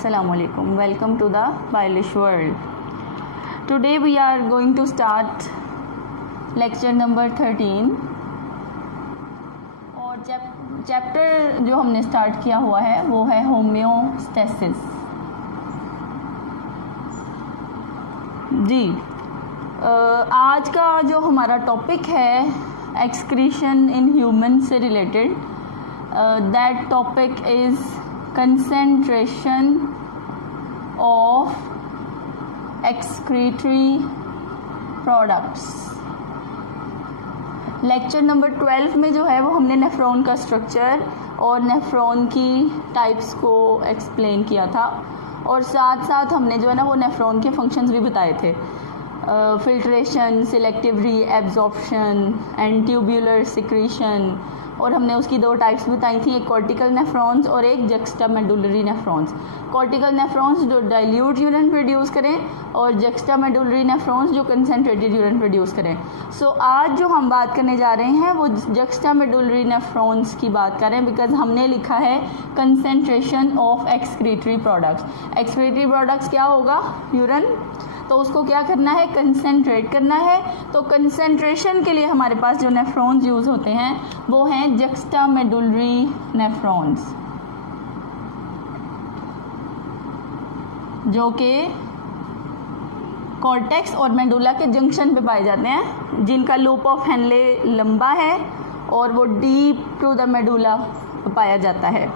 Assalamualaikum. Welcome to the Biolish world. Today we are going to start lecture number 13 और chapter जो हमने start किया हुआ है वो है होम्योस्टेसिस। जी, आज का जो हमारा टॉपिक है एक्सक्रीशन इन ह्यूमन से related, that topic is concentration of excretory products। Lecture number 12 में जो है वो हमने नेफ्रॉन का स्ट्रक्चर और नेफ्रॉन की टाइप्स को एक्सप्लेन किया था और साथ साथ हमने जो है ना वो नेफ्रॉन के फंक्शंस भी बताए थे, फिल्ट्रेशन, सिलेक्टिव री एब्जॉर्प्शन एंड ट्यूब्यूलर सिक्रीशन, और हमने उसकी दो टाइप्स बताई थी, एक कॉर्टिकल नेफ्रॉन्स और एक जक्स्टामेडुलरी नेफ्रॉन्स। कॉर्टिकल नेफ्रॉन्स जो डाइल्यूट यूरिन प्रोड्यूस करें और जक्स्टामेडुलरी नेफ्रॉन्स जो कंसेंट्रेटेड यूरिन प्रोड्यूस करें। सो आज जो हम बात करने जा रहे हैं वो जक्स्टामेडुलरी नेफ्रॉन्स की बात कर रहे हैं, बिकॉज हमने लिखा है concentration of excretory products. Excretory products क्या होगा? यूरिन, तो उसको क्या करना है? कंसेंट्रेट करना है। तो कंसेंट्रेशन के लिए हमारे पास जो नेफ्रॉन्स यूज़ होते हैं वो हैं जक्स्टामेडुलरी नेफ्रॉन्स, जो कि कॉर्टेक्स और मेडुला के जंक्शन पे पाए जाते हैं, जिनका लूप ऑफ हेनले लंबा है और वो डीप टू द मेडुला पाया जाता है।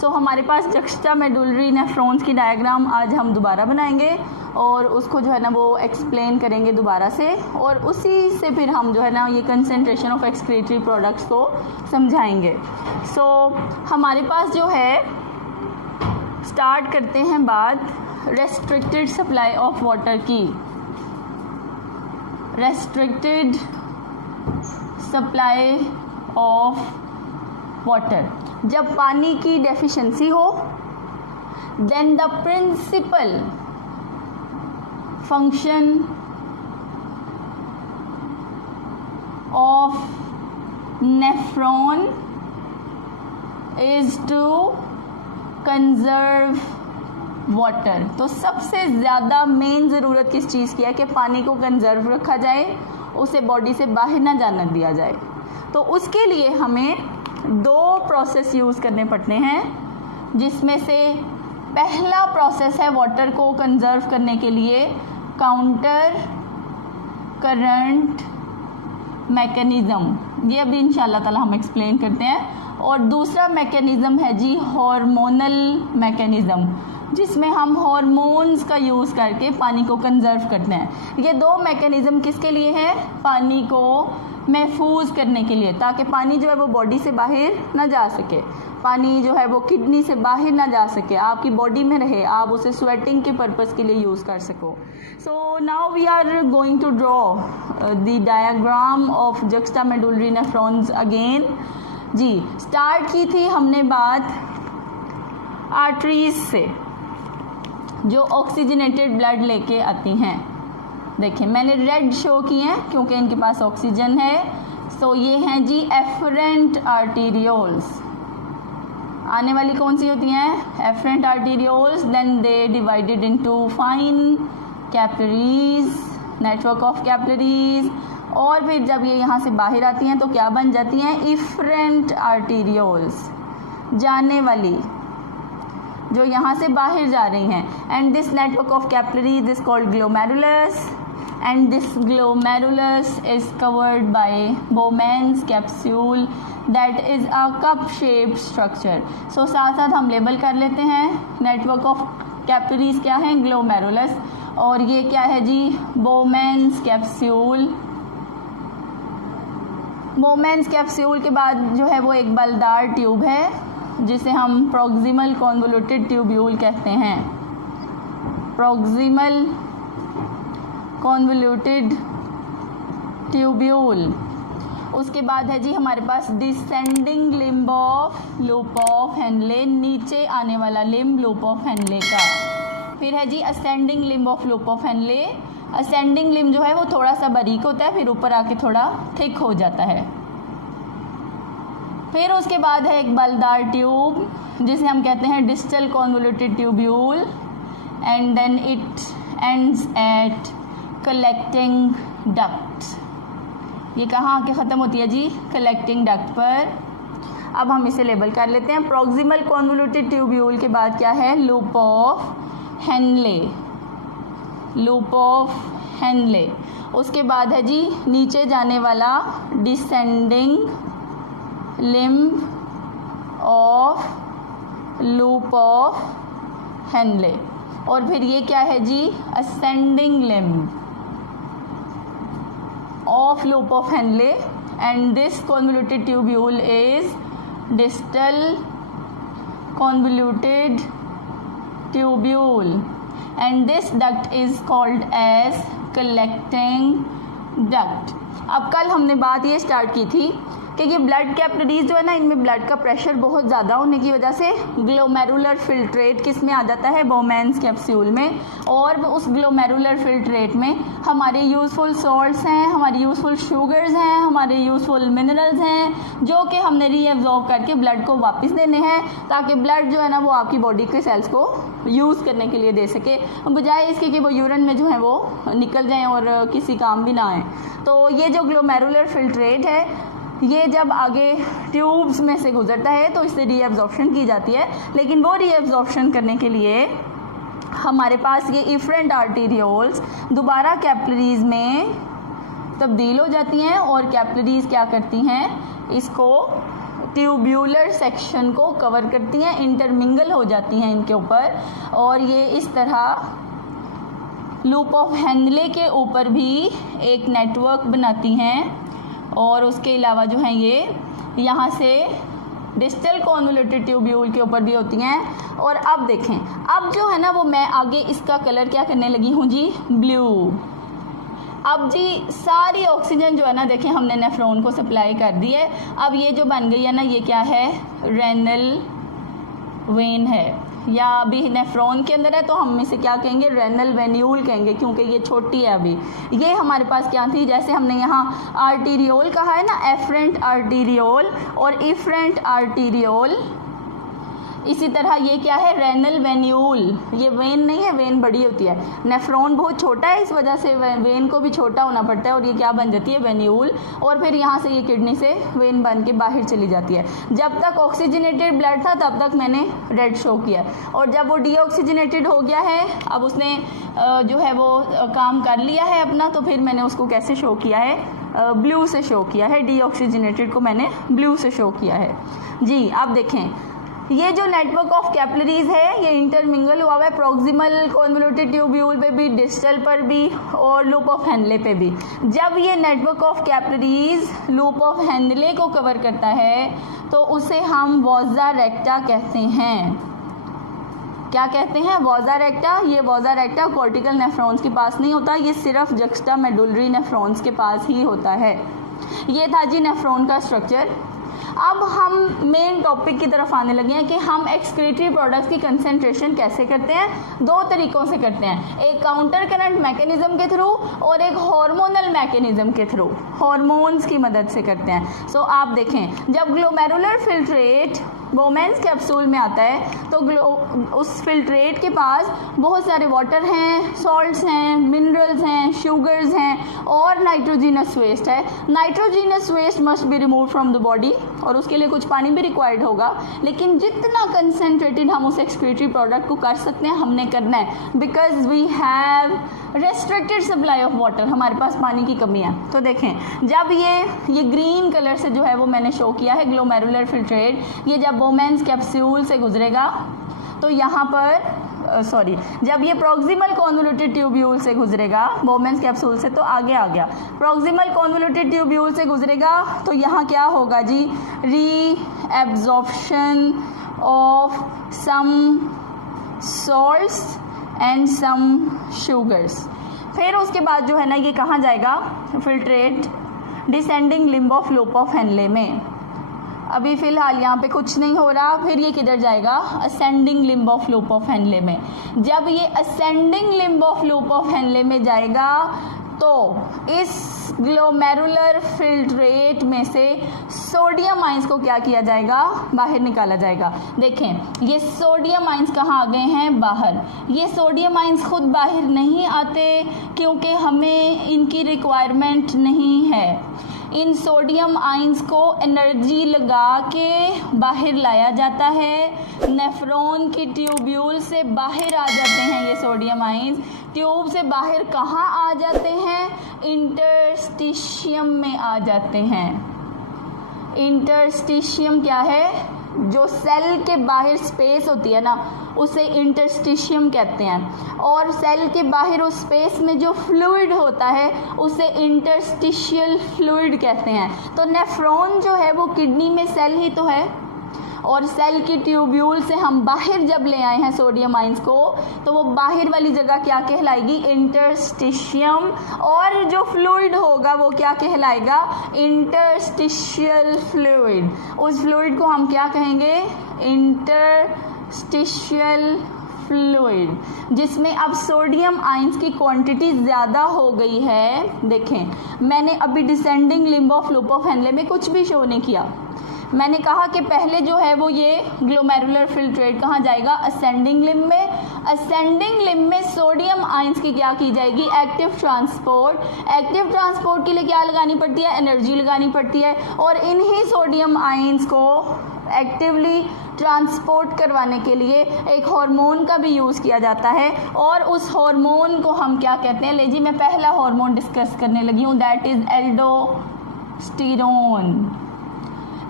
सो हमारे पास जक्स्टामेडुलरी नेफ्रॉन्स की डायग्राम आज हम दोबारा बनाएंगे और उसको जो है ना वो एक्सप्लेन करेंगे दोबारा से, और उसी से फिर हम जो है ना ये कंसेंट्रेशन ऑफ एक्सक्रीटरी प्रोडक्ट्स को समझाएंगे। सो हमारे पास जो है, स्टार्ट करते हैं बात रेस्ट्रिक्टेड सप्लाई ऑफ वाटर की। रेस्ट्रिक्टेड सप्लाई ऑफ वाटर, जब पानी की डेफिशिएंसी हो, then the principal function of nephron is to conserve water। तो सबसे ज़्यादा मेन ज़रूरत किस चीज़ की है? कि पानी को कंजर्व रखा जाए, उसे बॉडी से बाहर ना जाने दिया जाए। तो उसके लिए हमें दो प्रोसेस यूज़ करने पड़ते हैं, जिसमें से पहला प्रोसेस है वाटर को कंजर्व करने के लिए काउंटर करंट मैकेनिज़्म। ये अभी इंशाल्लाह ताला हम एक्सप्लेन करते हैं। और दूसरा मैकेनिज़्म है जी हार्मोनल मैकेनिज़्म, जिसमें हम हार्मोन्स का यूज़ करके पानी को कंजर्व करते हैं। ये दो मैकेनिज़्म किसके लिए हैं? पानी को महफूज करने के लिए, ताकि पानी जो है वो बॉडी से बाहर ना जा सके, पानी जो है वो किडनी से बाहर ना जा सके, आपकी बॉडी में रहे, आप उसे स्वेटिंग के पर्पज़ के लिए यूज़ कर सको। So now we are going to draw the diagram of juxtamedullary nephrons again. जी, स्टार्ट की थी हमने बात आर्टरीज से, जो ऑक्सीजनेटेड ब्लड लेके आती हैं। देखिए मैंने रेड शो किए हैं क्योंकि इनके पास ऑक्सीजन है। सो ये हैं जी एफरेंट आर्टीरियोल्स। आने वाली कौन सी होती हैं? Afferent arterioles. Then they divided into fine capillaries, network of capillaries, और फिर जब ये यहाँ से बाहर आती हैं तो क्या बन जाती हैं? इफरेंट आर्टीरियोल्स, जाने वाली, जो यहाँ से बाहर जा रही हैं। And this network of capillaries is called glomerulus, and this glomerulus is covered by Bowman's capsule that is a cup shaped structure। so साथ साथ हम लेबल कर लेते हैं, नेटवर्क ऑफ कैपिलरीज क्या है? ग्लोमेरुलस, और ये क्या है जी? Bowman's capsule. Bowman's कैप्सूल के बाद जो है वो एक बलदार ट्यूब है, जिसे हम प्रॉक्सिमल कॉन्वोल्यूटेड ट्यूब्यूल कहते हैं। Proximal convoluted tubule. उसके बाद है जी हमारे पास descending limb of loop of Henle, नीचे आने वाला लिम्ब लूप ऑफ हेनले का। फिर है जी ascending limb of loop of Henle. Ascending limb जो है वो थोड़ा सा बारीक होता है, फिर ऊपर आके थोड़ा थिक हो जाता है। फिर उसके बाद है एक बलदार ट्यूब जिसे हम कहते हैं distal convoluted tubule, and then it ends at collecting duct. ये कहाँ आके ख़त्म होती है जी? कलेक्टिंग डक्ट पर। अब हम इसे लेबल कर लेते हैं। प्रॉक्सिमल कॉन्वोल्यूटेड ट्यूब्यूल के बाद क्या है? Loop of Henle, loop of Henle. उसके बाद है जी नीचे जाने वाला descending limb of loop of Henle, और फिर ये क्या है जी? Ascending limb of loop of Henle, and this convoluted tubule is distal convoluted tubule, and this duct is called as collecting duct। अब कल हमने बात ये स्टार्ट की थी कि ये ब्लड कैपिलरीज जो है ना, इनमें ब्लड का प्रेशर बहुत ज़्यादा होने की वजह से ग्लोमेरुलर फिल्ट्रेट किस में आ जाता है? बोमेन्स कैप्सूल में, और उस ग्लोमेरुलर फिल्ट्रेट में हमारे यूज़फुल सॉल्ट्स हैं, हमारी यूज़फुल शुगर्स हैं, हमारे यूज़फुल मिनरल्स हैं, जो कि हमने रीएब्जॉर्ब करके ब्लड को वापस देने हैं, ताकि ब्लड जो है ना वो आपकी बॉडी के सेल्स को यूज़ करने के लिए दे सके, बजाय इसके कि वो यूरिन में जो है वो निकल जाएँ और किसी काम भी ना आए। तो ये जो ग्लोमेरुलर फिल्ट्रेट है, ये जब आगे ट्यूब्स में से गुजरता है तो इससे रीएब्जॉर्प्शन की जाती है, लेकिन वो रीएब्जॉर्प्शन करने के लिए हमारे पास ये इफरेंट आर्टेरियोल्स दोबारा कैपिलरीज में तब्दील हो जाती हैं, और कैपिलरीज क्या करती हैं? इसको ट्यूब्यूलर सेक्शन को कवर करती हैं, इंटरमिंगल हो जाती हैं इनके ऊपर, और ये इस तरह लूप ऑफ हेनले के ऊपर भी एक नेटवर्क बनाती हैं, और उसके अलावा जो है ये यहाँ से डिस्टल कॉन्वोल्यूटेड ट्यूब्यूल के ऊपर भी होती हैं। और अब देखें, अब जो है ना वो मैं आगे इसका कलर क्या करने लगी हूँ जी? ब्लू। अब जी सारी ऑक्सीजन जो है ना, देखें हमने नेफ्रॉन को सप्लाई कर दी है। अब ये जो बन गई है ना, ये क्या है? रेनल वेन है, या अभी नेफ्रॉन के अंदर है तो हम इसे क्या कहेंगे? रेनल वेन्यूल कहेंगे, क्योंकि ये छोटी है अभी। ये हमारे पास क्या थी? जैसे हमने यहाँ आर्टीरियोल कहा है ना, एफरेंट आर्टीरियोल और इफरेंट आर्टीरियोल, इसी तरह ये क्या है? Renal venule. ये वेन नहीं है, वेन बड़ी होती है, नेफ्रॉन बहुत छोटा है, इस वजह से वेन को भी छोटा होना पड़ता है, और ये क्या बन जाती है? वेन्यूल। और फिर यहाँ से ये किडनी से वेन बन के बाहर चली जाती है। जब तक ऑक्सीजनेटेड ब्लड था तब तक मैंने रेड शो किया, और जब वो डीऑक्सीजनेटेड हो गया है, अब उसने जो है वो काम कर लिया है अपना, तो फिर मैंने उसको कैसे शो किया है? ब्लू से शो किया है। डीऑक्सीजनेटेड को मैंने ब्लू से शो किया है जी। अब देखें, ये जो नेटवर्क ऑफ कैपिलरीज है ये इंटरमिंगल हुआ हुआ है प्रॉक्सिमल कॉन्वोल्यूटेड ट्यूब्यूल पे भी, डिस्टल पर भी, और लूप ऑफ हेनले पे भी। जब ये network of capillaries loop of Henley को कवर करता है तो उसे हम वॉजा रेक्टा कहते हैं। क्या कहते हैं? वॉजा रेक्टा। ये वॉजा रेक्टा कॉर्टिकल नेफ्रॉन्स के पास नहीं होता, ये सिर्फ जक्स्टा मेडुलरी नेफ्रॉन्स के पास ही होता है। ये था जी नेफ्रॉन का स्ट्रक्चर। अब हम मेन टॉपिक की तरफ आने लगे हैं कि हम एक्सक्रीटरी प्रोडक्ट्स की कंसेंट्रेशन कैसे करते हैं। दो तरीक़ों से करते हैं, एक काउंटर करंट मैकेनिज्म के थ्रू और एक हार्मोनल मैकेनिज्म के थ्रू, हार्मोन्स की मदद से करते हैं। सो आप देखें, जब ग्लोमेरुलर फिल्ट्रेट बोमेन्स कैप्सूल में आता है तो उस फिल्ट्रेट के पास बहुत सारे वाटर हैं, सॉल्ट्स हैं, मिनरल्स हैं, शुगर्स हैं और नाइट्रोजीनस वेस्ट है। Nitrogenous waste must be remove from the body, और उसके लिए कुछ पानी भी रिक्वायर्ड होगा, लेकिन जितना कंसेंट्रेटेड हम उस एक्सक्रीटरी प्रोडक्ट को कर सकते हैं हमने करना है, because we have restricted supply of water, हमारे पास पानी की कमी है। तो देखें, जब ये ग्रीन कलर से जो है वो मैंने शो किया है ग्लोमेरुलर फिल्ट्रेट, ये जब बोमेन्स कैप्सूल से गुजरेगा तो यहाँ पर जब ये प्रॉक्सिमल कॉन्वोल्यूटेड ट्यूब्यूल से गुजरेगा, बोमेन्स कैप्सूल से तो आगे आ गया, प्रॉक्सिमल कॉन्वोल्यूटेड ट्यूब्यूल से गुजरेगा तो यहाँ क्या होगा जी? Reabsorption of some salts and some sugars. फिर उसके बाद जो है ना ये कहाँ जाएगा? Filtrate descending limb of loop of Henle में। अभी फ़िलहाल यहाँ पे कुछ नहीं हो रहा। फिर ये किधर जाएगा? Ascending limb of loop of Henle में। जब ये ascending limb of loop of Henle में जाएगा तो इस ग्लोमेरुलर फिल्ट्रेट में से सोडियम आइंस को क्या किया जाएगा, बाहर निकाला जाएगा। देखें ये सोडियम आइंस कहाँ आ गए हैं, बाहर। ये सोडियम आइंस खुद बाहर नहीं आते क्योंकि हमें इनकी रिक्वायरमेंट नहीं है। इन सोडियम आइंस को एनर्जी लगा के बाहर लाया जाता है। नेफ्रॉन की ट्यूब्यूल से बाहर आ जाते हैं ये सोडियम आइंस। ट्यूब से बाहर कहाँ आ जाते हैं, इंटरस्टिशियम में आ जाते हैं। इंटरस्टिशियम क्या है, जो सेल के बाहर स्पेस होती है ना, उसे इंटरस्टिशियम कहते हैं। और सेल के बाहर उस स्पेस में जो फ्लूइड होता है उसे इंटरस्टिशियल फ्लूइड कहते हैं। तो नेफ्रॉन जो है वो किडनी में सेल ही तो है, और सेल की ट्यूब्यूल से हम बाहर जब ले आए हैं सोडियम आइंस को, तो वो बाहर वाली जगह क्या कहलाएगी, इंटरस्टिशियम। और जो फ्लूइड होगा वो क्या कहलाएगा, इंटरस्टिशियल फ्लूइड। उस फ्लूइड को हम क्या कहेंगे, इंटरस्टिशियल फ्लूइड, जिसमें अब सोडियम आइंस की क्वांटिटी ज़्यादा हो गई है। देखें मैंने अभी descending limb of loop of Henle में कुछ भी शो नहीं किया। मैंने कहा कि पहले जो है वो ये ग्लोमेरुलर फिल्ट्रेट कहाँ जाएगा, असेंडिंग लिम्ब में। असेंडिंग लिम्ब में सोडियम आइंस की क्या की जाएगी, एक्टिव ट्रांसपोर्ट। एक्टिव ट्रांसपोर्ट के लिए क्या लगानी पड़ती है, एनर्जी लगानी पड़ती है। और इन्हीं सोडियम आइंस को एक्टिवली ट्रांसपोर्ट करवाने के लिए एक हार्मोन का भी यूज़ किया जाता है, और उस हार्मोन को हम क्या कहते हैं। ले जी मैं पहला हार्मोन डिस्कस करने लगी हूँ, दैट इज़ एल्डोस्टेरोन।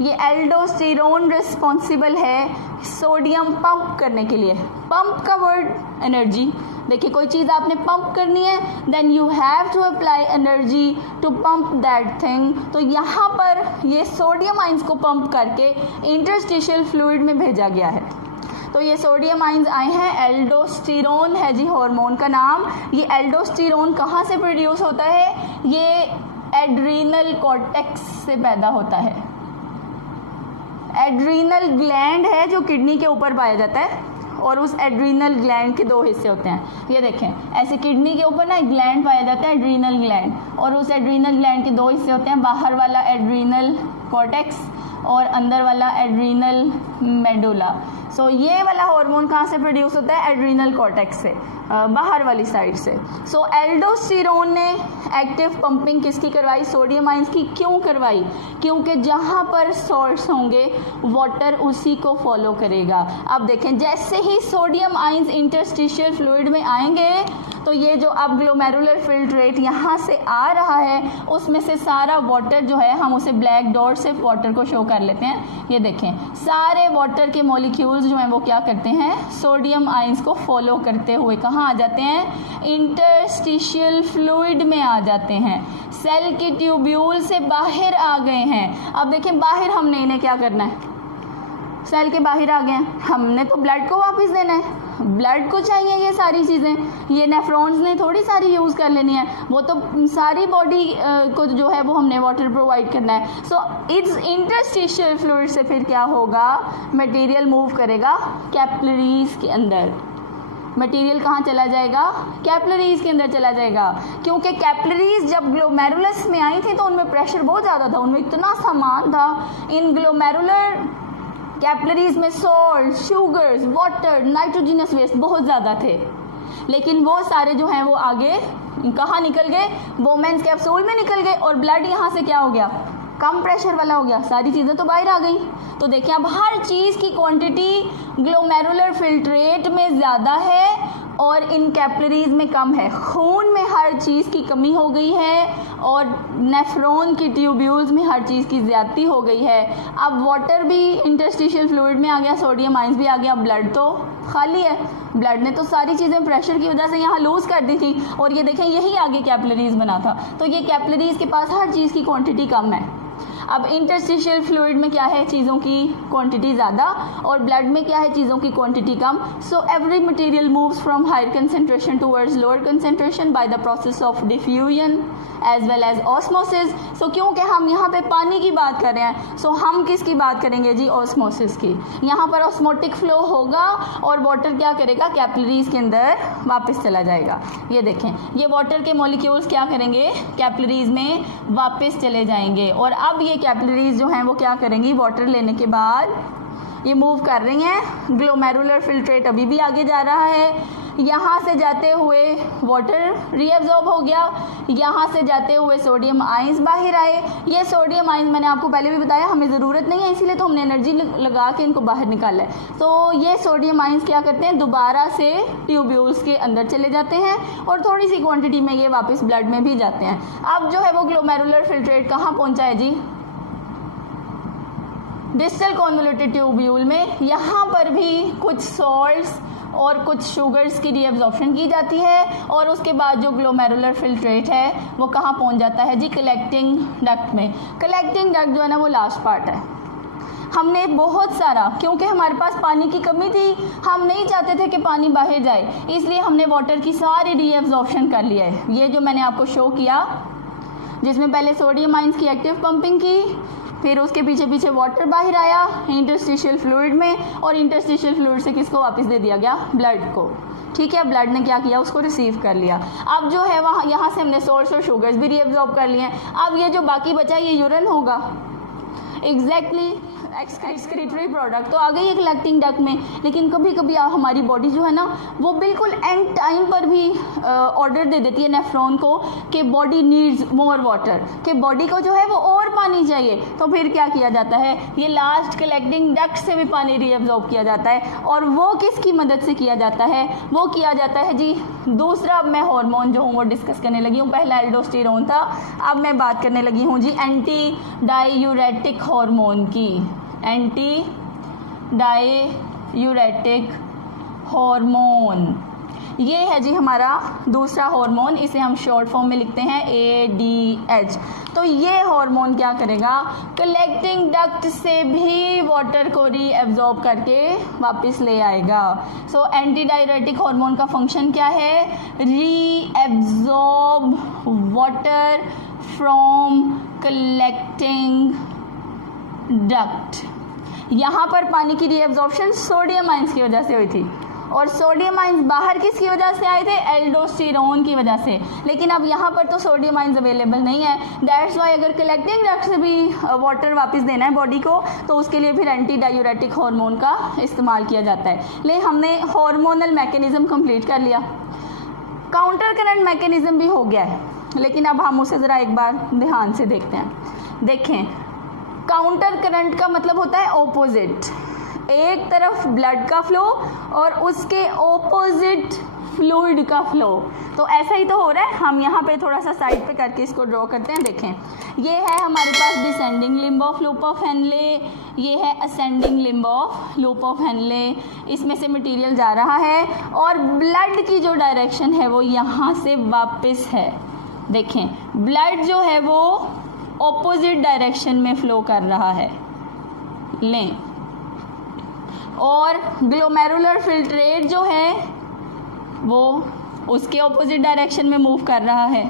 ये एल्डोस्टेरोन रिस्पॉन्सिबल है सोडियम पंप करने के लिए। पंप का वर्ड एनर्जी। देखिए कोई चीज़ आपने पंप करनी है, then you have to apply energy to pump that thing. तो यहाँ पर ये सोडियम आइंस को पंप करके इंटरस्टिशियल फ्लूइड में भेजा गया है। तो ये सोडियम आइंस आए हैं, एल्डोस्टेरोन है जी हार्मोन का नाम। ये एल्डोस्टेरोन कहाँ से प्रोड्यूस होता है, ये एड्रीनल कॉर्टेक्स से पैदा होता है। एड्रीनल ग्लैंड है जो किडनी के ऊपर पाया जाता है, और उस एड्रीनल ग्लैंड के दो हिस्से होते हैं। ये देखें ऐसे किडनी के ऊपर ना एक ग्लैंड पाया जाता है, एड्रीनल ग्लैंड, और उस एड्रीनल ग्लैंड के दो हिस्से होते हैं, बाहर वाला एड्रीनल कॉर्टेक्स और अंदर वाला एड्रीनल मेडुला। सो ये वाला हार्मोन कहाँ से प्रोड्यूस होता है, एड्रीनल कॉर्टेक्स से, बाहर वाली साइड से। सो एल्डोस्टेरोन ने एक्टिव पंपिंग किसकी करवाई, सोडियम आइंस की। क्यों करवाई, क्योंकि जहाँ पर सॉल्ट्स होंगे वाटर उसी को फॉलो करेगा। अब देखें जैसे ही सोडियम आइंस इंटरस्टिशियल फ्लूइड में आएंगे, तो ये जो अब ग्लोमेरुलर फिल्ट्रेट यहाँ से आ रहा है, उसमें से सारा वाटर जो है, हम उसे ब्लैक डॉट से वाटर को शो कर लेते हैं। ये देखें सारे वाटर के मॉलिक्यूल्स जो हैं वो क्या करते हैं, सोडियम आइंस को फॉलो करते हुए कहाँ आ जाते हैं, इंटरस्टिशियल फ्लूइड में आ जाते हैं। सेल की ट्यूब्यूल से बाहर आ गए हैं। अब देखें बाहर हमने इन्हें क्या करना है, सेल के बाहर आ गए हैं, हमने तो ब्लड को वापस देना है। ब्लड को चाहिए ये सारी चीज़ें, ये नेफ्रॉन्स ने थोड़ी सारी यूज़ कर लेनी है, वो तो सारी बॉडी को जो है वो हमने वाटर प्रोवाइड करना है। सो इट्स इंटरस्टिशियल फ्लूइड से फिर क्या होगा, मटेरियल मूव करेगा कैपिलरीज के अंदर। मटेरियल कहाँ चला जाएगा, कैपिलरीज के अंदर चला जाएगा, क्योंकि कैपिलरीज जब ग्लोमेरुलस में आई थी तो उनमें प्रेशर बहुत ज़्यादा था, उनमें इतना सामान था। इन ग्लोमेरुलर कैपिलरीज में salt, sugars, water, nitrogenous waste बहुत ज़्यादा थे, लेकिन वो सारे जो हैं वो आगे कहाँ निकल गए, बोमेन्स कैप्सूल में निकल गए, और ब्लड यहाँ से क्या हो गया, कम प्रेशर वाला हो गया, सारी चीज़ें तो बाहर आ गई। तो देखिए अब हर चीज़ की क्वांटिटी ग्लोमेरुलर फिल्ट्रेट में ज़्यादा है और इन कैपिलरीज में कम है। खून में हर चीज़ की कमी हो गई है और नेफ्रॉन की ट्यूब्यूल्स में हर चीज़ की ज़्यादती हो गई है। अब वाटर भी इंटरस्टिशियल फ्लूइड में आ गया, सोडियम आइंस भी आ गया, ब्लड तो खाली है। ब्लड ने तो सारी चीज़ें प्रेशर की वजह से यहाँ लूज़ कर दी थी, और ये देखें यही आगे कैपिलरीज बना था। तो ये कैपिलरीज के पास हर चीज़ की क्वांटिटी कम है। अब इंटरस्टिशियल फ्लूइड में क्या है, चीज़ों की क्वांटिटी ज़्यादा, और ब्लड में क्या है, चीज़ों की क्वांटिटी कम। So every material moves from higher concentration towards lower concentration by the process of diffusion as well as osmosis. So क्योंकि हम यहाँ पे पानी की बात कर रहे हैं, सो हम किसकी बात करेंगे जी, ऑस्मोसिस की। यहाँ पर ऑस्मोटिक फ्लो होगा और वाटर क्या करेगा, कैपिलरीज के अंदर वापस चला जाएगा। ये देखें, ये वाटर के मॉलिक्यूल्स क्या करेंगे, कैपिलरीज में वापस चले जाएंगे। और अब ये कैपिलरीज जो हैं वो क्या करेंगी, वाटर लेने के बाद ये मूव कर रही हैं। ग्लोमेरुलर फिल्ट्रेट अभी भी आगे जा रहा है। यहाँ से जाते हुए वाटर रीअब्जॉर्ब हो गया, यहाँ से जाते हुए सोडियम आयंस बाहर आए। ये सोडियम आयंस मैंने आपको पहले भी बताया हमें ज़रूरत नहीं है, इसीलिए तो हमने एनर्जी लगा के इनको बाहर निकाला है। तो ये सोडियम आयंस क्या करते हैं, दोबारा से ट्यूब्यूल्स के अंदर चले जाते हैं और थोड़ी सी क्वांटिटी में ये वापस ब्लड में भी जाते हैं। अब जो है वो ग्लोमेरुलर फिल्ट्रेट कहाँ पहुँचा है जी, डिस्टल कॉन्वोल्यूटेड ट्यूब्यूल में। यहाँ पर भी कुछ सॉल्ट्स और कुछ शुगर्स की रीअब्जॉर्प्शन की जाती है और उसके बाद जो ग्लोमेरुलर फिल्ट्रेट है वो कहाँ पहुँच जाता है जी, कलेक्टिंग डक्ट में। कलेक्टिंग डक्ट जो है ना वो लास्ट पार्ट है। हमने बहुत सारा, क्योंकि हमारे पास पानी की कमी थी, हम नहीं चाहते थे कि पानी बाहर जाए, इसलिए हमने वाटर की सारी रीअब्जॉर्प्शन कर लिया है। ये जो मैंने आपको शो किया, जिसमें पहले सोडियम आयंस की एक्टिव पंपिंग की, फिर उसके पीछे पीछे वाटर बाहर आया इंटरस्टिशियल फ्लूइड में, और इंटरस्टिशियल फ्लूइड से किसको वापस दे दिया गया, ब्लड को। ठीक है, ब्लड ने क्या किया, उसको रिसीव कर लिया। अब जो है वहाँ यहाँ से हमने सोल्ट्स और शुगर्स भी रीअब्जॉर्ब कर लिए हैं। अब ये जो बाकी बचा ये यूरिन होगा, एग्जैक्टली एक्सक्रीटरी प्रोडक्ट तो आ गई है कलेक्टिंग डक्ट में। लेकिन कभी कभी हमारी बॉडी जो है ना वो बिल्कुल एंड टाइम पर भी ऑर्डर दे देती है नेफ्रॉन को कि बॉडी नीड्स मोर वाटर, कि बॉडी को जो है वो और पानी चाहिए। तो फिर क्या किया जाता है, ये लास्ट कलेक्टिंग डक्ट से भी पानी रीअब्जॉर्ब किया जाता है। और वो किसकी मदद से किया जाता है, वो किया जाता है जी दूसरा। अब मैं हार्मोन जो हूँ वो डिस्कस करने लगी हूँ, पहला एल्डोस्टेरोन था, अब मैं बात करने लगी हूँ जी एंटी डायूरेटिक हार्मोन की। एंटी डायूरेटिक हार्मोन, ये है जी हमारा दूसरा हार्मोन, इसे हम शॉर्ट फॉर्म में लिखते हैं ADH। तो ये हार्मोन क्या करेगा, कलेक्टिंग डक्ट से भी वाटर को रीअब्जॉर्ब करके वापस ले आएगा। सो एंटी डायूरेटिक हार्मोन का फंक्शन क्या है, reabsorb water from collecting duct. यहाँ पर पानी की रीअब्जॉर्प्शन सोडियम आयंस की वजह से हुई थी, और सोडियम आयंस बाहर किसकी वजह से आए थे, एल्डोस्टेरोन की वजह से। लेकिन अब यहाँ पर तो सोडियम आयंस अवेलेबल नहीं है, दैट्स वाई अगर कलेक्टिंग डक्ट से भी वाटर वापस देना है बॉडी को तो उसके लिए फिर एंटी डायूरेटिक हार्मोन का इस्तेमाल किया जाता है। ले हमने हार्मोनल मैकेनिज्म कंप्लीट कर लिया, काउंटर करंट मैकेनिज्म भी हो गया है, लेकिन अब हम उसे ज़रा एक बार ध्यान से देखते हैं। देखें, काउंटर करंट का मतलब होता है ऑपोजिट, एक तरफ ब्लड का फ्लो और उसके ऑपोजिट फ्लूइड का फ्लो। तो ऐसा ही तो हो रहा है, हम यहाँ पे थोड़ा सा साइड पे करके इसको ड्रॉ करते हैं। देखें, ये है हमारे पास descending limb of loop of Henle, ये है ascending limb of loop of Henle, इसमें से मटेरियल जा रहा है और ब्लड की जो डायरेक्शन है वो यहाँ से वापस है। देखें, ब्लड जो है वो ऑपोजिट डायरेक्शन में फ्लो कर रहा है, लें, और ग्लोमेरुलर फिल्ट्रेट जो है वो उसके ऑपोजिट डायरेक्शन में मूव कर रहा है।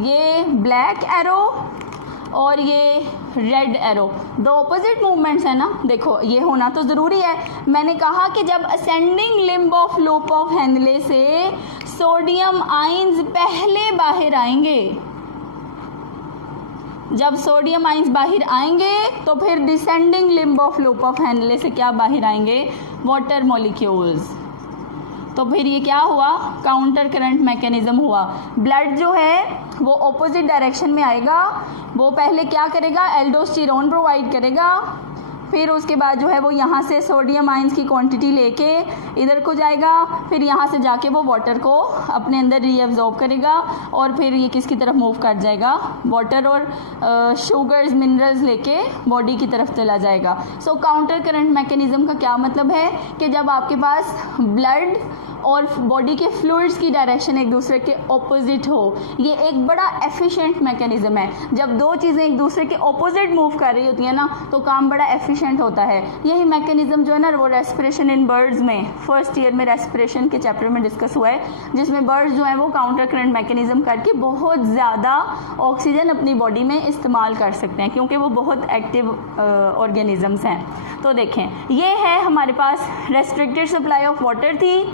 ये ब्लैक एरो और ये रेड एरो, दो ऑपोजिट मूवमेंट्स है ना। देखो, ये होना तो ज़रूरी है। मैंने कहा कि जब ascending limb of loop of Henley से सोडियम आयंस पहले बाहर आएंगे, जब सोडियम आयंस बाहर आएंगे तो फिर descending limb of loop of Henley से क्या बाहर आएंगे, वाटर मॉलिक्यूल्स। तो फिर ये क्या हुआ, काउंटर करंट मैकेनिज्म हुआ। ब्लड जो है वो ऑपोजिट डायरेक्शन में आएगा, वो पहले क्या करेगा, एल्डोस्टेरोन प्रोवाइड करेगा, फिर उसके बाद जो है वो यहाँ से सोडियम आयंस की क्वांटिटी लेके इधर को जाएगा, फिर यहाँ से जाके वो वाटर को अपने अंदर रीअब्जॉर्ब करेगा और फिर ये किसकी तरफ मूव कर जाएगा, वाटर और शुगर्स मिनरल्स लेके बॉडी की तरफ चला जाएगा। सो काउंटर करंट मैकेनिज्म का क्या मतलब है कि जब आपके पास ब्लड और बॉडी के फ्लूइड्स की डायरेक्शन एक दूसरे के ऑपोजिट हो, ये एक बड़ा एफिशिएंट मैकेनिज्म है। जब दो चीज़ें एक दूसरे के ऑपोजिट मूव कर रही होती हैं ना तो काम बड़ा एफिशिएंट होता है। यही मैकेनिज्म जो है ना वो रेस्पिरेशन इन बर्ड्स में फर्स्ट ईयर में रेस्पिरेशन के चैप्टर में डिस्कस हुआ है, जिसमें बर्ड्स जो है वो काउंटर करंट मैकेनिज्म करके बहुत ज़्यादा ऑक्सीजन अपनी बॉडी में इस्तेमाल कर सकते हैं, क्योंकि वो बहुत एक्टिव ऑर्गेनिजम्स हैं। तो देखें, ये है हमारे पास रेस्ट्रिक्टेड सप्लाई ऑफ वाटर थी,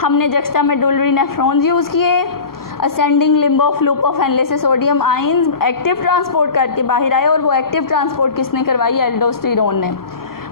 हमने जक्स्टा मेडुलरी नेफ्रॉन्स यूज़ किए, ascending limb of loop of Henley से सोडियम आयंस एक्टिव ट्रांसपोर्ट करके बाहर आए, और वो एक्टिव ट्रांसपोर्ट किसने करवाई? एल्डोस्टेरोन ने।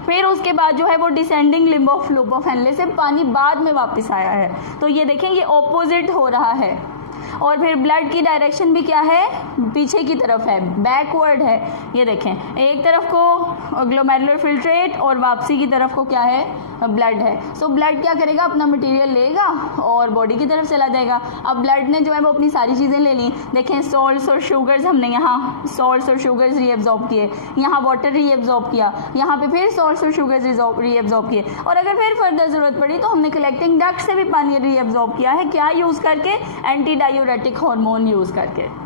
फिर उसके बाद जो है वो descending limb of loop of Henley से पानी बाद में वापस आया है। तो ये देखें, ये ऑपोजिट हो रहा है। और फिर ब्लड की डायरेक्शन भी क्या है? पीछे की तरफ है, बैकवर्ड है। ये देखें, एक तरफ को ग्लोमेरुलर फिल्ट्रेट और वापसी की तरफ को क्या है? ब्लड है। सो ब्लड क्या करेगा? अपना मटेरियल लेगा और बॉडी की तरफ चला जाएगा। अब ब्लड ने जो है वो अपनी सारी चीज़ें ले ली। देखें, सॉल्ट्स और शुगर्स हमने यहाँ सॉल्ट्स और शुगर्स रीएब्जॉर्ब किए, यहाँ वाटर रीएब्जॉर्ब किया, यहाँ पे फिर सॉल्ट्स और शुगर्स रीएब्जॉर्ब किए, और अगर फिर फर्दर ज़रूरत पड़ी तो हमने कलेक्टिंग डक्ट से भी पानी रीएब्जॉर्ब किया है। क्या यूज़ करके? एंटी डायूरेटिक हार्मोन यूज़ करके।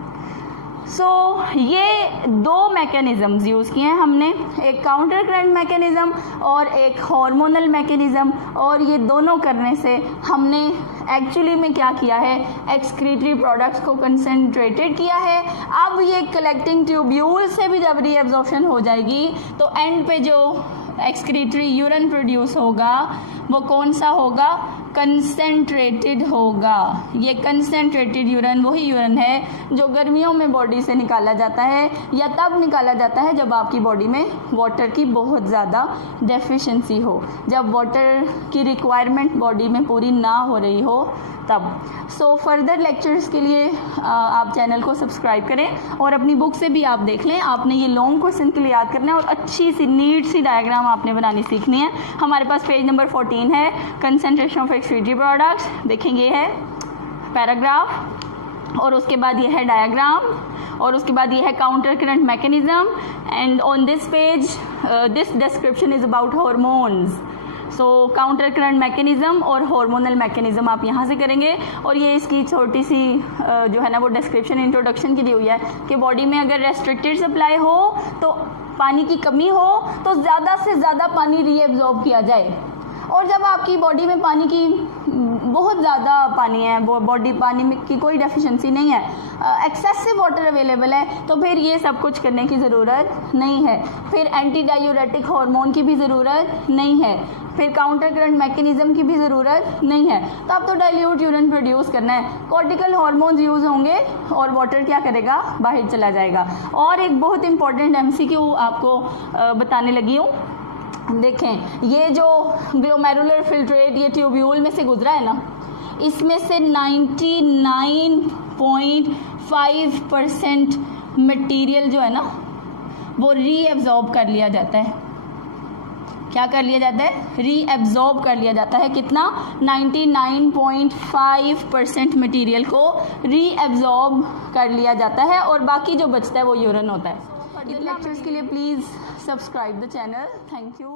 ये दो मैकेनिज़म्स यूज़ किए हैं हमने, एक काउंटर करंट मैकेनिज़्म और एक हार्मोनल मैकेनिज़्म, और ये दोनों करने से हमने एक्चुअली में क्या किया है? एक्सक्रीटरी प्रोडक्ट्स को कंसंट्रेटेड किया है। अब ये कलेक्टिंग ट्यूब्यूल से भी जब रीएब्जॉर्प्शन हो जाएगी तो एंड पे जो एक्सक्रीटरी यूरिन प्रोड्यूस होगा वो कौन सा होगा? कंसंट्रेटेड होगा। ये कंसंट्रेटेड यूरिन वही यूरिन है जो गर्मियों में बॉडी से निकाला जाता है, या तब निकाला जाता है जब आपकी बॉडी में वाटर की बहुत ज़्यादा डेफिशिएंसी हो, जब वाटर की रिक्वायरमेंट बॉडी में पूरी ना हो रही हो तब। सो फर्दर लेक्चर्स के लिए आप चैनल को सब्सक्राइब करें और अपनी बुक से भी आप देख लें। आपने ये लॉन्ग क्वेश्चन के लिए याद करना है और अच्छी सी नीट सी डायग्राम आपने बनानी सीखनी है। हमारे पास पेज नंबर 14 है, कंसंट्रेशन ऑफ एक्सक्रीटरी प्रोडक्ट्स। देखेंगे है पैराग्राफ, और उसके बाद ये है डायग्राम, और उसके बाद ये है counter current mechanism, and on this page this description is about hormones. So counter current mechanism और हार्मोनल मैकेनिज्म आप यहाँ से करेंगे, और ये इसकी छोटी सी जो है ना वो डिस्क्रिप्शन इंट्रोडक्शन की दी हुई है कि बॉडी में अगर रेस्ट्रिक्टेड सप्लाई हो तो पानी की कमी हो तो ज़्यादा से ज़्यादा पानी रीएब्जॉर्ब किया जाए, और जब आपकी बॉडी में पानी की बहुत ज़्यादा पानी है, बॉडी पानी में की कोई डेफिशिएंसी नहीं है, एक्सेसिव वाटर अवेलेबल है, तो फिर ये सब कुछ करने की ज़रूरत नहीं है। फिर एंटी डायूरेटिक हार्मोन की भी ज़रूरत नहीं है, फिर काउंटर करंट मैकेनिज्म की भी ज़रूरत नहीं है। तो अब तो डाइल्यूट यूरिन प्रोड्यूस करना है, कॉर्टिकल हार्मोन्स यूज़ होंगे और वाटर क्या करेगा? बाहर चला जाएगा। और एक बहुत इंपॉर्टेंट MCQ आपको बताने लगी हूँ। देखें, ये जो ग्लोमेरुलर फिल्ट्रेट ये ट्यूब्यूल में से गुजरा है ना, इसमें से 99.5% मटीरियल जो है ना वो रीएब्जॉर्ब कर लिया जाता है। क्या कर लिया जाता है? रीएब्जॉर्ब कर लिया जाता है। कितना? 99.5% मटीरियल को रीएब्जॉर्ब कर लिया जाता है, और बाकी जो बचता है वो यूरिन होता है। इन लेक्चर्स के लिए please subscribe the channel. Thank you.